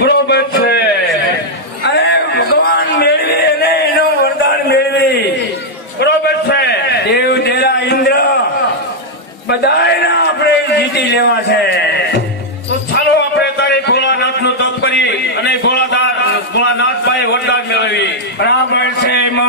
બરોબર છે. અને ભગવાન મેળવી અને એનું વરદાન મેળવી. બરોબર છે. દેવ દેરા ઇન્દ્ર બધાયના આપણે જીતી લેવા છે. તો ચાલો આપણે તારે ભોળાનાથ નું તપ કરી અને ભોળાનાથ ભાઈ વરદાન મેળવી. બરાબર છે મન.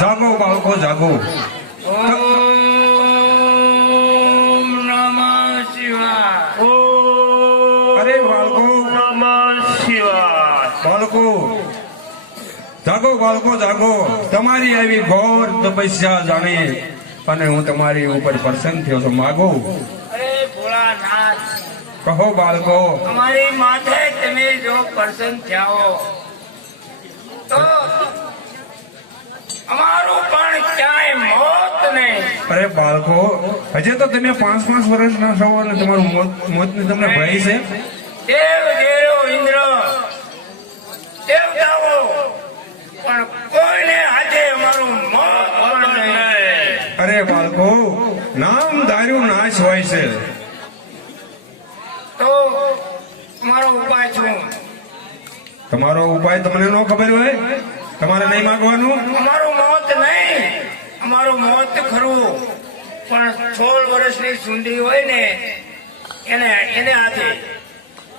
જાગો બાળકો જાગો. ઓમ નમઃ શિવાય. અરે બાળકો નમઃ શિવાય. બાળકો જાગો, બાળકો જાગો. તમારી આવી ઘોર તપસ્યા જાણી અને હું તમારી ઉપર પ્રસન્ન થયો છું. માગો. અરે ભોળાનાથ, કહો બાળકો. અમારી માથે તમે જો પ્રસન્ન થયા હો તો અમારું પણ ક્યાંય મોત નહીં. અરે બાળકો, હજે તો તમે 5-5 વર્ષના છો અને તમારું મોતની તમને ભય છે. દેવ દેવો ઇન્દ્ર દેવતાઓ પણ કોઈને આજે અમારું મોત પણ નહીં. અરે બાળકો, નામ ધાર્યું નાશ હોય છે. તો મારો ઉપાય શું? તમારો ઉપાય તમને ન ખબર હોય? તમારે નહીં માગવાનું? અમારું મોત નહીં, અમારું મોત ખરું પણ 16 વર્ષની સુંદરી હોય ને એને હાથે.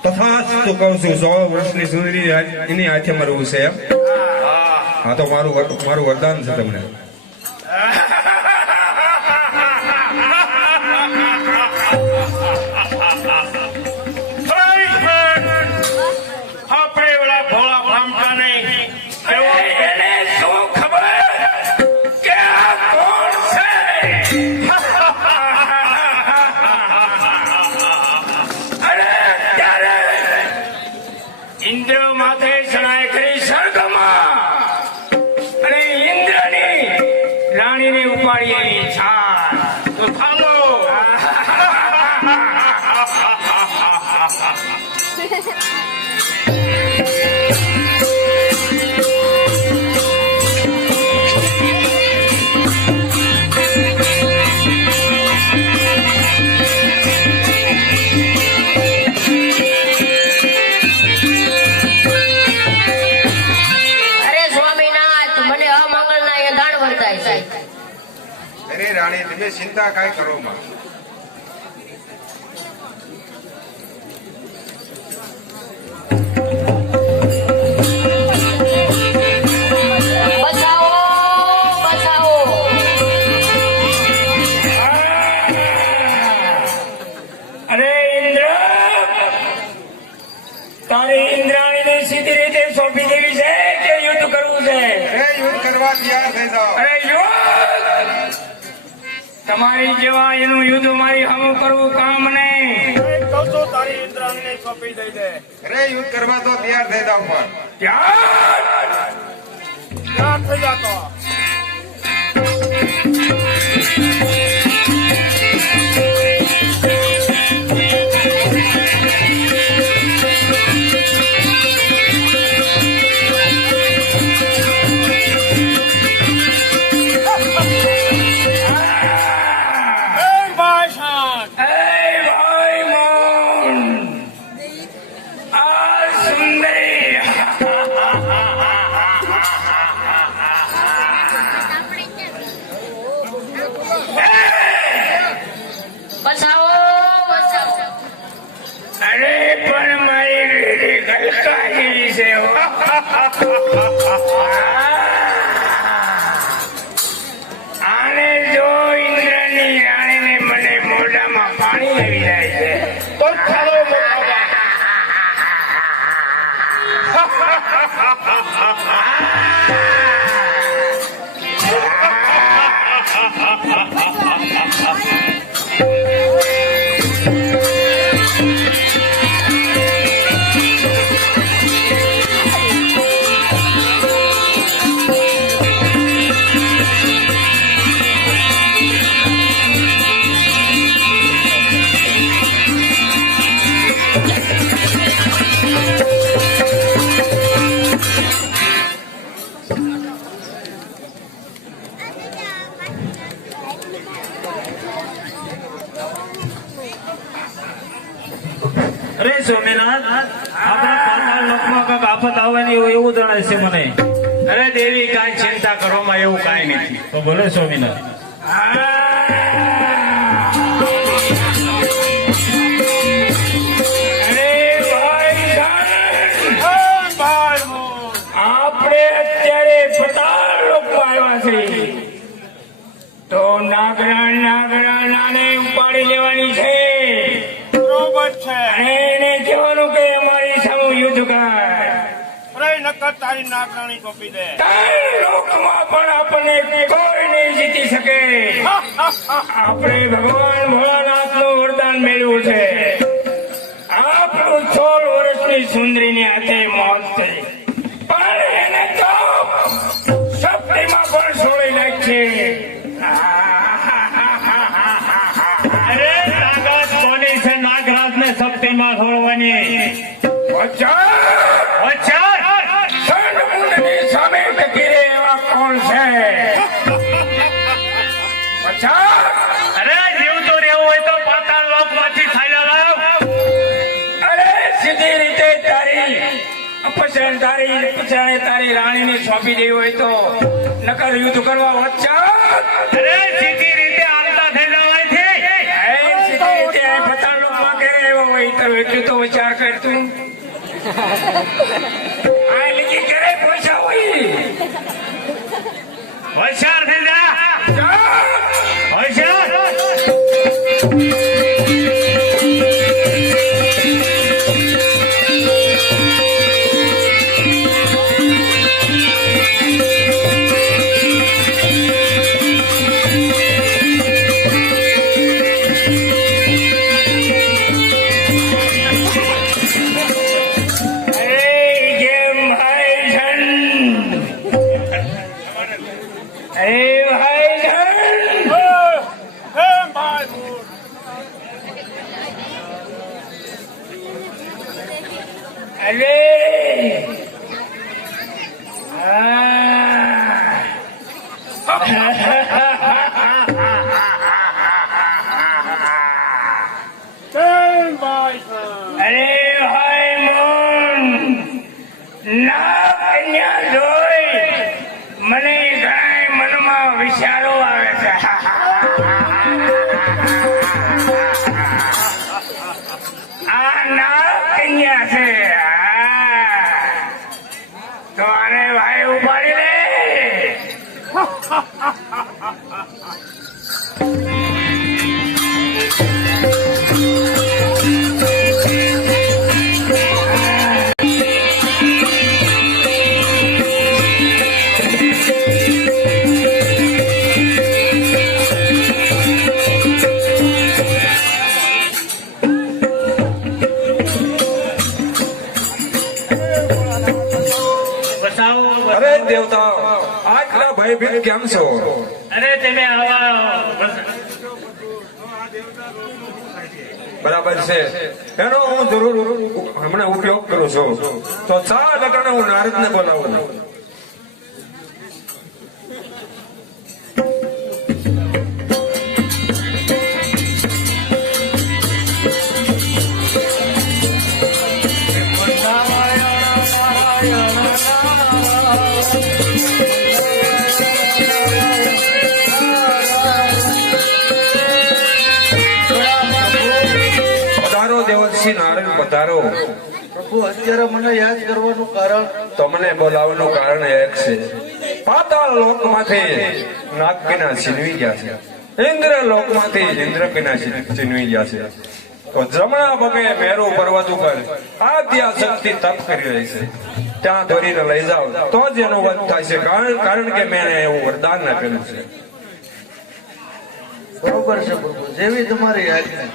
તથા તો કહું છું, 100 વર્ષની સુંદરી એની હાથે મરવું છે એમ? હા, તો મારું વરદાન છે તમને. આપણે ઓલા ભોળા બ્રાહ્મણ નહીં એને શું ખબર કે આ કોણ છે? અરે ત્યારે ઇન્દ્ર માથે ચડાઈ કરી સ્વર્ગમાં અને ઇન્દ્રની રાણીને ઉપાડી એની છાલ. તો થાલો. અરે રાણી, તમે ચિંતા કાંઈ કરો માં. અરે ઇન્દ્ર, તારી ઇન્દ્રાણીને સીધી રીતે સોંપી દેવી છે કે યુદ્ધ કરવું છે? યુદ્ધ કરવા તૈયાર થઈ જાઓ. અરે યુદ્ધ તમારી જેવા એનું યુદ્ધ મારી હમું કરવું કામ નહીં. તારી ઇન્દ્રાણીને સોંપી દઈ દે. અરે યુદ્ધ કરવા તો તૈયાર થઈ જાઓ. પણ ત્યાં થઈ જતો બચાવો બચાવો. અરે પણ મારી રેડી ગલકાજી છે હો. આને જો ઇન્દ્રની રાણીને મને મોઢામાં પાણી આવી જાય છે તો ચાલો અરે સ્વામિનાથ, આપણા પાતાળ લોકમાં કાંઈક આફત આવવાની હોય એવું જણાય છે મને. અરે દેવી, કાંઈ ચિંતા કરવામાં એવું કાંઈ નથી. તો ભલે સ્વામિનાથ. આપણે અત્યારે પતાળ લોકમાં આવ્યા છે તો નાગરાને ઉપાડી લેવાની છે. બરોબર છે. અને એને કહેવાનું કે અમારી સામે યુદ્ધ કર. અરે નકર તારી નાગરાણી સોંપી દે. ત્રણ લોકમાં પણ આપણને કોઈ નહીં જીતી શકે. આપણે ભગવાન ભોળાનાથનું વરદાન મેળવ્યું છે. આપણું 16 વર્ષની સુંદરીની હાથે મોત થઈ પણ એને તો સપટીમાં પણ છોડી નાખી. અરે તાકાત કોની છે નાગરાજને શક્તિમાં છોડવાની? સનમુંડની સામે ટકી રહે એવા કોણ છે? અરે જીવતું રહેવું હોય તો પાતાળ લોકમાંથી થયેલા લાવ. અરે સીધી રીતે તારી તારી રાણીને સોંપી દેવી હોય તો નકર યુદ્ધ કરવા વચ્ચા. અરે સીધી રીતે હાલતા થઈ જવાયથી. સીધી રીતે પતાળ લોકમાં ઘેરે એવો હોય તો એટલું તો વિચાર કર તું. આ લીધી ઘરે પૈસા હોય હોશિયાર થઈ જા. હોશિયાર. મને ઘણા મનમાં વિચારો આવે છે. આ નાગ કન્યા છે. તો આને ભાઈ ઉપાડી લે. અરે દેવતા, આટલા ભયભીત કેમ છો? અરે તમે આવા બરાબર છે એનો હું જરૂર હમણાં ઉપયોગ કરું છું તો 4 હું નારદને બોલાવું. પધારો દેવર્ષિ નારાયણ પધારો. પ્રભુ અત્યારે મને યાદ કરવાનું કારણ તમને બોલાવવાનું કારણ એક છે. પાતાળ લોકમાંથી નાગકીના છીનવી ગયા છે, ઇન્દ્ર લોકમાંથી ઇન્દ્રકીના છીનવી ગયા છે. તો જમણા પગે મેરુ પર્વત ઉપર આદ્યા શક્તિ તપ કરી રહી છે. ત્યાં દોરીને લઈ જાઓ તો જ એનો વધ થાય છે. કારણ કે મેં એવું વરદાન આપેલું છે. બરોબર છે પ્રભુ, જેવી તમારી આજ્ઞા.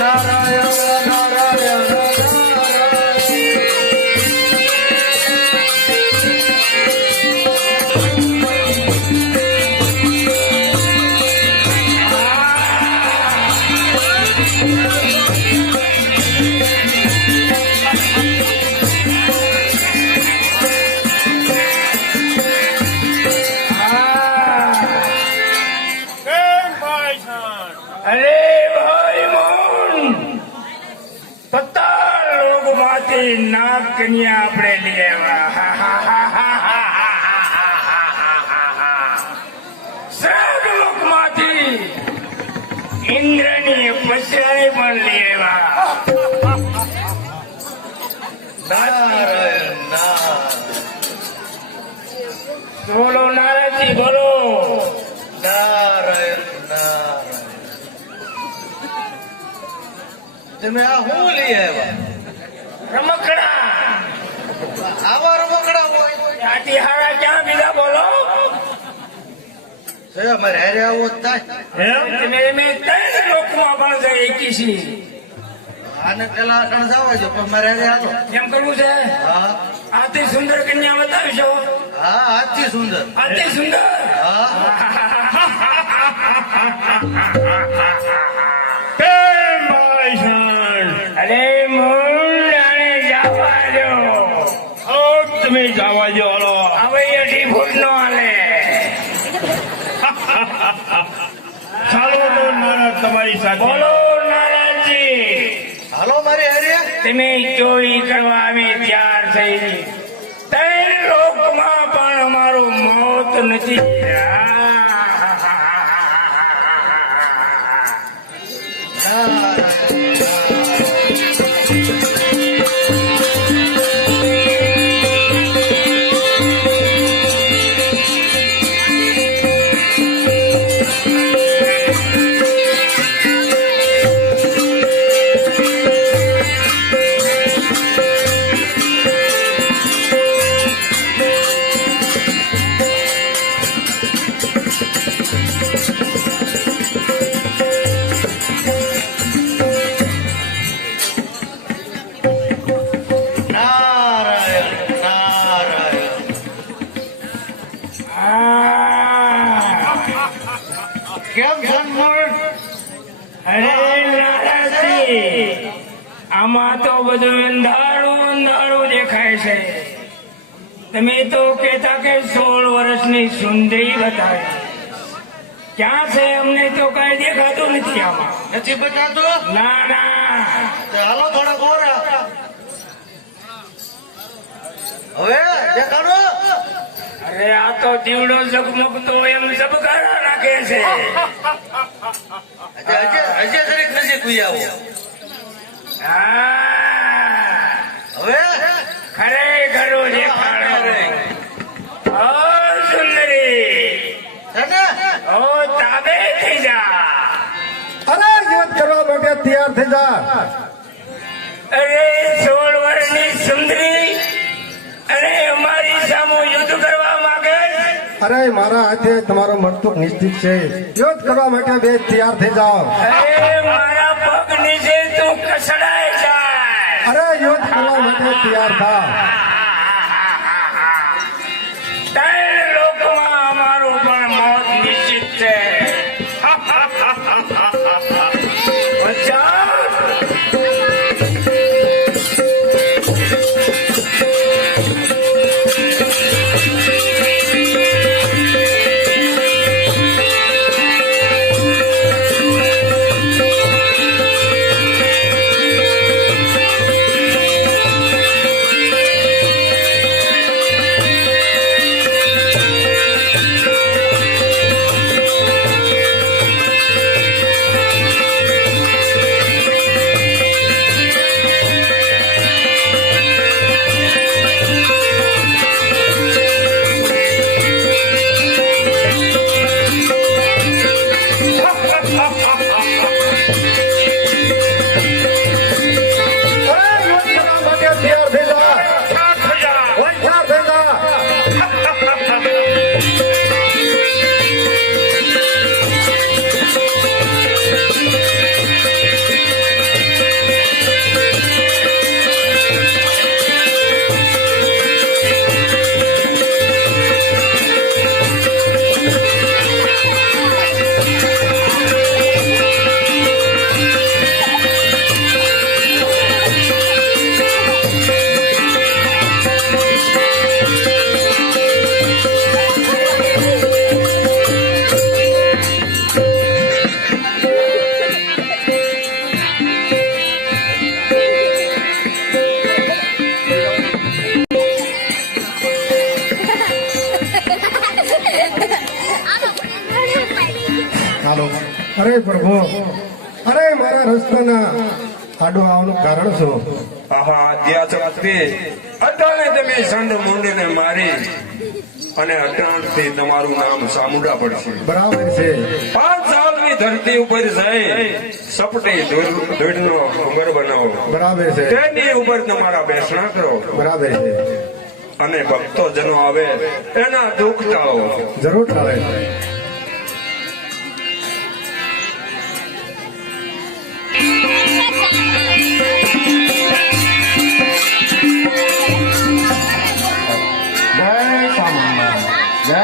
નારાયણ નારાયણ કેમ ભાઈ સાન? અરે ભાઈ મોહન, પતાળ લોકમાંથી નાગ કન્યા આપણે લઈ આવ્યા. સ્વર્ગ લોકમાંથી ઇન્દ્રની પસરાણી પણ લઈ આવ્યા. નારાયણ નારાયણ બોલો નારાજી બોલો. નારાયણ નારાયણ. તમે આ હું લઈ આવ્યા? રમકડા આવા રમકડા હોય આથી હારા ક્યાં બીજા બોલો. તો અમારે હારે આવો જ થાય. તમે મેં 3 લોકમાં પણ જઈ એકી છી. આને પેલા અટણ જવા દો, પણ મારે હારે હાલો. એમ કરવું છે. હા આથી સુંદર કન્યા બતાવશો. હા, આજથી સુંદર. આથી સુંદર. હા કેમ ભાઈ સાન? અરે મુંડાને જવા દો. તમે જવા દો હાલો. હવે એથી ભૂલ નો હાલે. ચાલો તો નાના તમારી સાથે. બોલો નારાયણજી. હાલો મારી હારે. તમે ચોરી કરવા અમે તૈયાર થઈ. 3 લોકમાં પણ અમારું મોત નથી. નારાયણ નારાયણ. કેમ જન્મણ? અરે નારાજી, આમાં તો બધું અંધારું અંધારું દેખાય છે. તમે તો કહેતા કે 16 વર્ષની સુંદરી બતાવી. ક્યાં છે? અમને તો કઈ દેખાતું નથી આમાં. નથી બતાતો? ના ના. તો હાલો થોડા ગોરા. હવે દેખાડો. અરે આ તો દીવડો ઝગમગતો એમ ઝબકારા નાખે છે. હજે જરીક નજીક ઉઈ આવો. હા, હવે ખરેખર દેખાડો. ઓ સુંદરી, છે ને? ઓ તાબે થઈ જા. અરે યુદ્ધ કરવા માટે તૈયાર થઈ જા. અરે 16 વર્ષની સુંદરી અને અમારી સામે યુદ્ધ કરવા માંગે. અરે મારા હાથે તમારો મરતું નિશ્ચિત છે. યુદ્ધ કરવા માટે બે તૈયાર થઈ જાઓ. અરે મારા પગ નીચે તું કસડાય જાય. અરે યુદ્ધ કરવા માટે તૈયાર થા. અરે પ્રભુ, અરે મારા રસ્તાના આડો આવવાનું કારણ શું? આહા આદ્યા શક્તિ, અટાણે તમે સંડ મુંડને મારી અને અટાણથી તમારું નામ સામુંડા પડશે. બરાબર છે. 5 સાલની ધરતી ઉપર જઈ સપટી ધૂળનો ઘર બનાવો. બરાબર છે. તેની ઉપર તમારા બેસણા કરો બરાબર છે. અને ભક્તો જનો આવે એના દુઃખ ટાળો. જરૂર ચાલે. જય સ્વામિનારાયણ, જય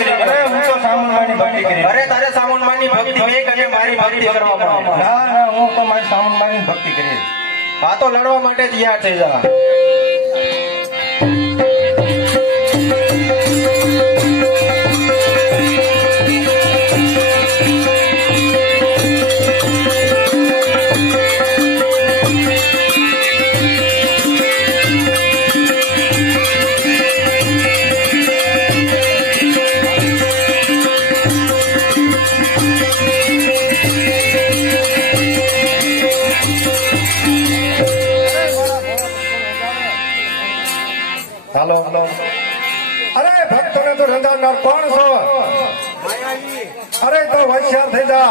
સ્વામિનારાયણ, જય સ્વામિનારાયણ. અરે તારે સામુંડમાની ભક્તિ મેં કરી, મારી ભક્તિ કરવા માંડ્યો. ના ના, હું તો મારી સામુંડમાની ભક્તિ કરી. આ તો લડવા માટે તૈયાર થઈ જા. હાલો. અરે ભક્તોને તો રંગાડનાર કોણ છો? અરે તો હોશિયાર થઈ જા.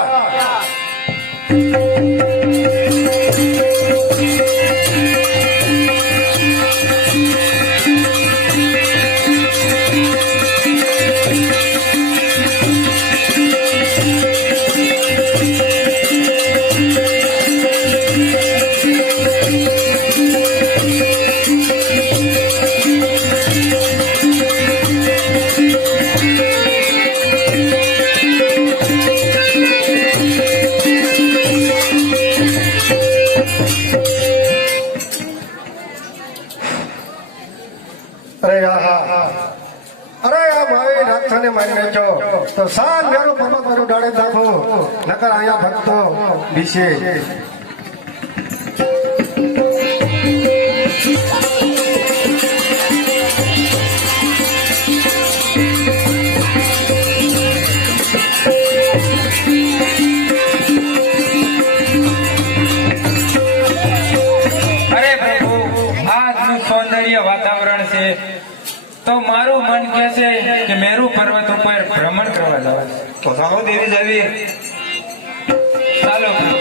અરે અરે આ મારી રાક્ષસને મારી નાખ્યો તો સાત મેરો પર્વત મારું ડાળે નાખો, નકર અહીંયા ભક્તો વિશે. અરે પ્રભુ, આજનું સૌંદર્ય વાતાવરણ છે તો મારું મન કહે છે કે મેરુ પર્વત ઉપર ભ્રમણ કરવા જવા. તો સારો દેવી જવી. ચાલો પ્રભુ.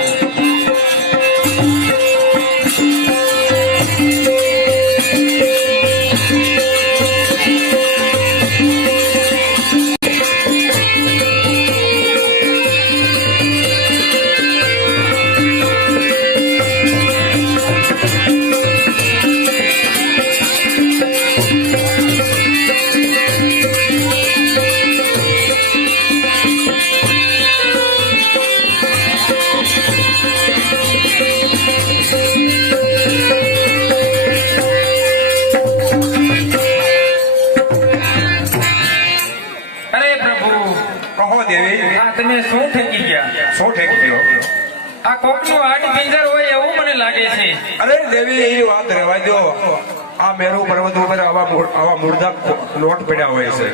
અરે પ્રભુ, કહો દેવી, આ તમે શું ઠેકી ગયા? શું ઠેકી ગયો? આ કોકનું હાડ પિંજર હોય એવું મને લાગે છે. અરે દેવી, એ વાત રહેવા દો. આ મેરુ પર્વત ઉપર આવા મુર્દા લોટ પડ્યા હોય છે.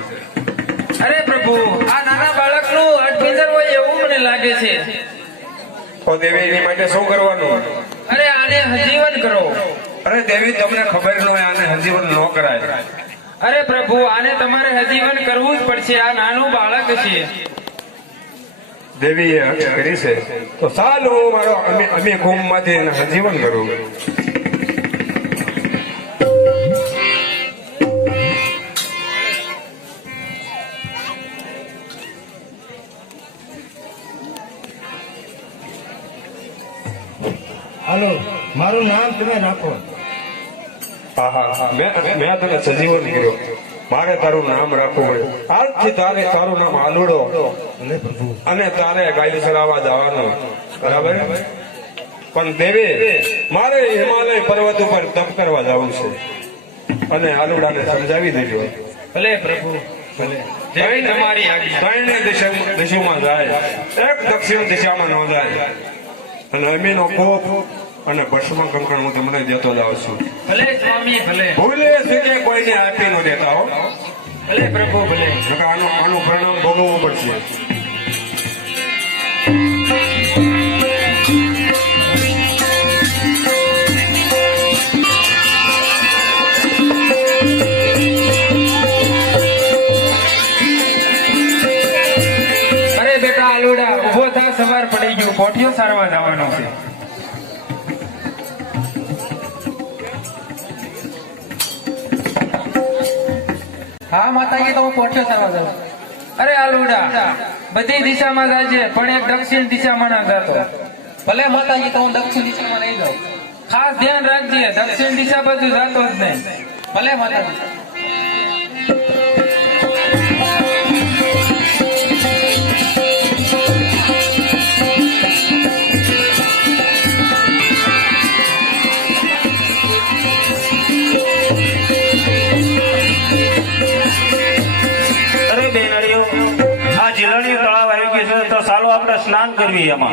અરે પ્રભુ, આ નાના બાળકનું હાડ પિંજર હોય એવું મને લાગે છે. તો દેવી, એની માટે શું કરવાનું? અરે આને હજીવન કરો. અરે દેવી, તમને ખબર ન હોય આને હજીવન ન કરાય. અરે પ્રભુ, આને તમારે હજીવન કરવું જ પડશે. આ નાનું બાળક છે. દેવી એ હક કરી છે તો ચાલ હું મારો અમે કુંભ માંથી એને હજીવન કરું. હાલો, મારું નામ તમે રાખો. હા, મેં તને સજીવન કર્યો, મારે તારું નામ રાખવું પડે. આજથી તારું નામ આલુડો અને તારે ગાયું ચરાવવા જવાનું, બરાબર? પણ દેવી, મારે હિમાલય પર્વત ઉપર તપ કરવા જવું છે. અને આલુડાને સમજાવી દેજો. ભલે પ્રભુ ભલે. જય તમારી આજ્ઞા. ત્રણેય દિશામાં જાય, એક દક્ષિણ દિશામાં ન જાય. અને અમીનો કોપ અને ભસ્મ કંકણ હું તમને દેતો જાઉં છું. ભલે સ્વામી ભલે. ભૂલે સુધી કોઈને આપી ન દેતા હો. ભલે પ્રભુ ભલે. નકર આનું પરિણામ ભોગવવું પડશે. અરે બેટા આલુડા ઉભો થા, સવાર પડી ગયું, કોઠિયો સારવા જવાનો છે. હા માતાજી, તો હું કોઠિયો સારવા જાઉં. અરે આલુડા બધી દિશામાં જાય છે પણ એક દક્ષિણ દિશામાં ના જતો. ભલે માતાજી, તો હું દક્ષિણ દિશામાં નહીં જાઉં. ખાસ ધ્યાન રાખજે, દક્ષિણ દિશા બાજુ જતો જ નહીં. ભલે માતાજી. અરે બેનડીઓ, આ જીલણી તળાવ આવી ગયું છે તો ચાલો આપણે સ્નાન કરવી એમાં.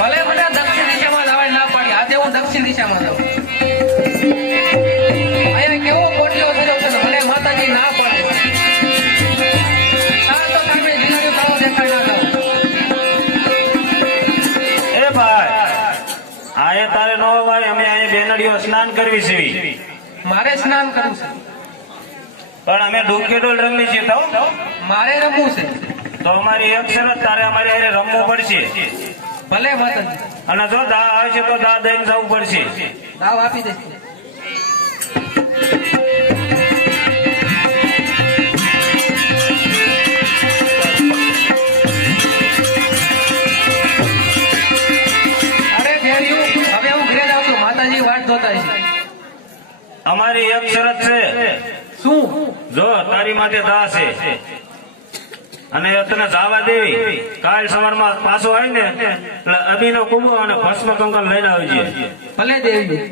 ભલે મને દક્ષિણ દિશામાં જવાની ના પાડી, આજે હું દક્ષિણ દિશામાં જાઉં. અહીંયા કેવો કોઠિયો કર્યો છે ને ભલે માતાજી ના પાડે. હા, તો તમે જીલાણી તળાવ દેખાડ ના જાઓ. એ ભાઈ, આયે તારે ન ભાઈ, અમે અહીંયા બેનડીઓ સ્નાન કરવી છે. મારે સ્નાન કરવું છે. પણ અમે ડોકેડોલ રમી છીએ તો મારે રમવું છે. તો અમારી એક શરત, તારે અમારી હારે રમવું પડશે. ભલે માતાજી, અને જો દા આવે છે તો દા દઈને જવું પડશે. દાવ આપી દઈશ. અરે ફેર્યું, હવે હું ઘરે જાઉં છું. માતાજી વાટ જોતા છે. અમારી એક શરત છે. શું? જો તારી માટે દા છે અને તને જવા દેવી, કાલ સવારમાં પાછો આવી ને એટલે અભિનો કુંભો અને ભસ્મ કંકણ લઈને આવજે. ભલે દેવી.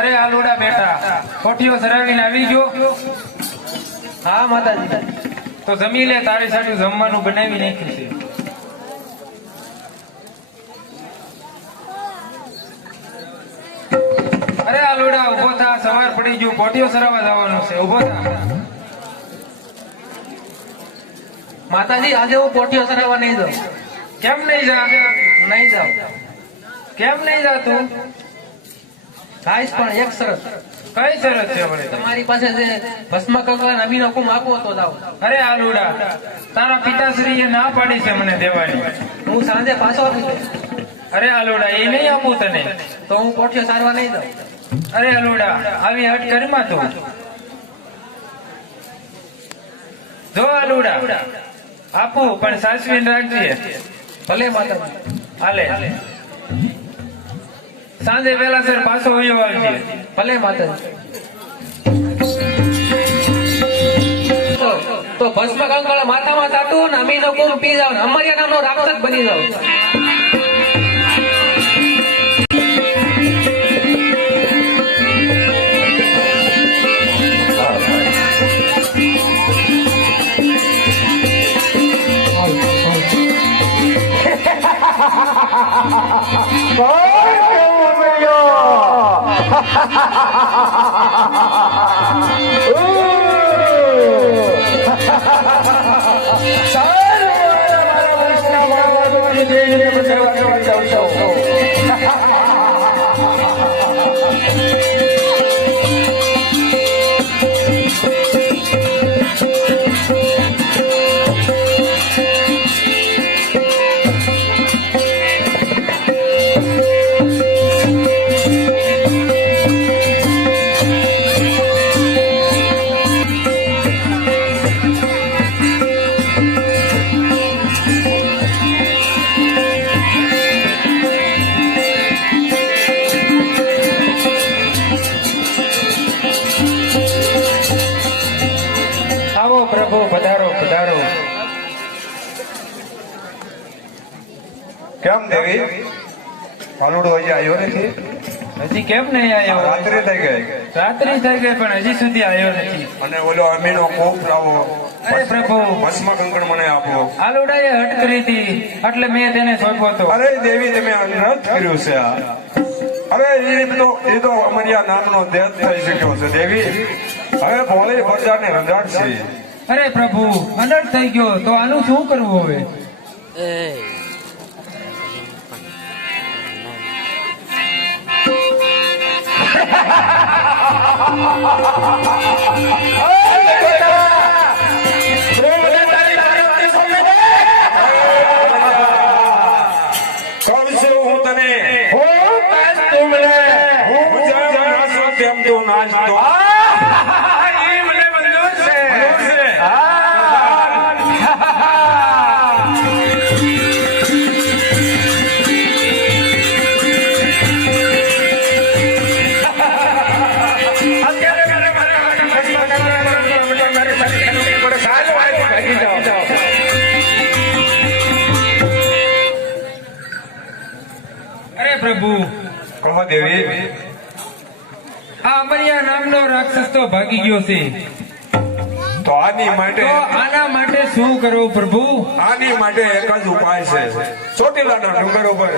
અરે આલુડા બેટા કોઠિયો સરાવીને આવી ગયો. હા માતાજી. તો જમી લે, તારી સાથે જમવાનું બનાવી નાખ્યું છે. અરે આલુડા ઉભો થા, સવાર પડી ગયું, કોઠિયો સરાવવા જવાનું છે. ઉભો થા. માતાજી, આજે હું કોઠિયો સરાવવા નહીં જાઉં. કેમ નહીં જા? નહીં જાઉં. કેમ નહીં જાતું? ગાઈશ, પણ એક શરત. કઈ શરત છે વળી? તમારી પાસે જે ભસ્મ કંકણ અભિનો હુકમ આપો તો જાઓ. અરે આલુડા તારા પિતાશ્રીએ ના પાડી છે મને દેવાની. હું સાંજે પાછો આપી દઈશ. અરે આલુડા એ નહીં આપું તને. તો હું કોઠિયો સારવા નહીં જાઉં. અરે આલુડા આવી હટ કરમાં તું. જો આલુડા આપું પણ સાચવીને રાખજે. ભલે માતાજી. હાલે સાંજે વેલા સર પાછો વયો આવજે. ભલે માતાજી. તો ભસ્મ કંકણ માથામાં ચાટું ને અમીનો કુંભ પી જાવ ને અમારી નામનો રાક્ષસ બની જાવ. પધારો. કેમ દેવી હાલુડો હજી આવ્યો નથી? હજી કેમ નહીં આવ્યો? રાત્રે થઈ ગઈ રાત્રિ થઈ ગઈ પણ હજી સુધી આવ્યો નથી. અને ઓલો અમીનો કોપ લાવો, અરે પ્રભુ, ભસ્મ કંકણ મને આપો. આલુડાએ હટ કરી હતી એટલે મેં તેને સોંપ્યો હતો. અરે દેવી તમે અનર્થ કર્યું છે આ. અરે એ તો અમારી નામનો દેહ થઈ શક્યો છે દેવી. હવે ભોળી પ્રજાને રંજાડશે. અરે પ્રભુ, અનર્થ થઈ ગયો તો આનું શું કરવું હવે? કહું છું હું તને, હું જેમ નાચું તેમ તું નાચતો. મને મંજૂર છે. અરે પ્રભુ, કહો દેવી. આ અમરિયા નામનો રાક્ષસ તો ભાગી ગયો છે. તો આની માટે તો આના માટે શું કરવું પ્રભુ? આની માટે એક જ ઉપાય છે. ચોટીલાના ડુંગર ઉપર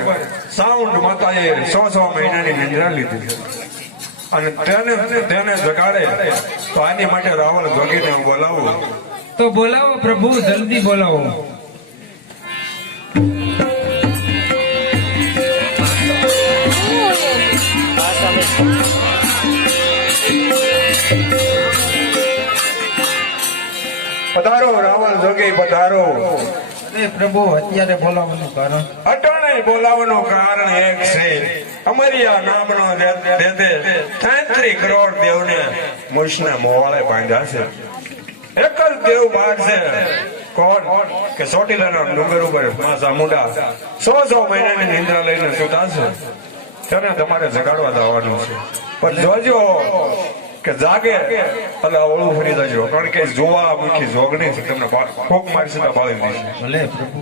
સાઉન્ડ માતાએ 100 મહિનાની નિંદ્રા લીધી છે અને તેને જગાડે. તો આની માટે રાવણ જોગીને બોલાવું. તો બોલાવો પ્રભુ, જલ્દી બોલાવો. પધારો રાવણ જોગી, પધારો. અરે પ્રભુ, અત્યારે બોલાવવાનું કારણ? અટાણે બોલાવવાનું કારણ એક છે. અમારી આ નામનો દેતે 33 કરોડ દેવને મૂછના મોવાળે બાંધ્યા છે. એક જ દેવ બાદ છે. કોણ? કે ચોટીલાના ડુંગર ઉપર માં ચામુંડા 100 મહિનાની નિંદ્રા લઈને સુતા છે. તેને તમારે જગાડવા જવાનું છે. પણ જોજો કે જાગે એટલે ઓળું ફરી જજો, કારણ કે જોવા મૂકી જોગણી છે. તમને કોક મારશે તો બાળી દેશે. ભલે પ્રભુ.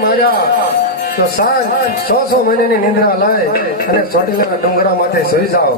માર્યા તો સાંજ 100 મહિનાની નિંદ્રા લઈ અને ચોટીલાના ડુંગરા માથે સુઈ જાઓ.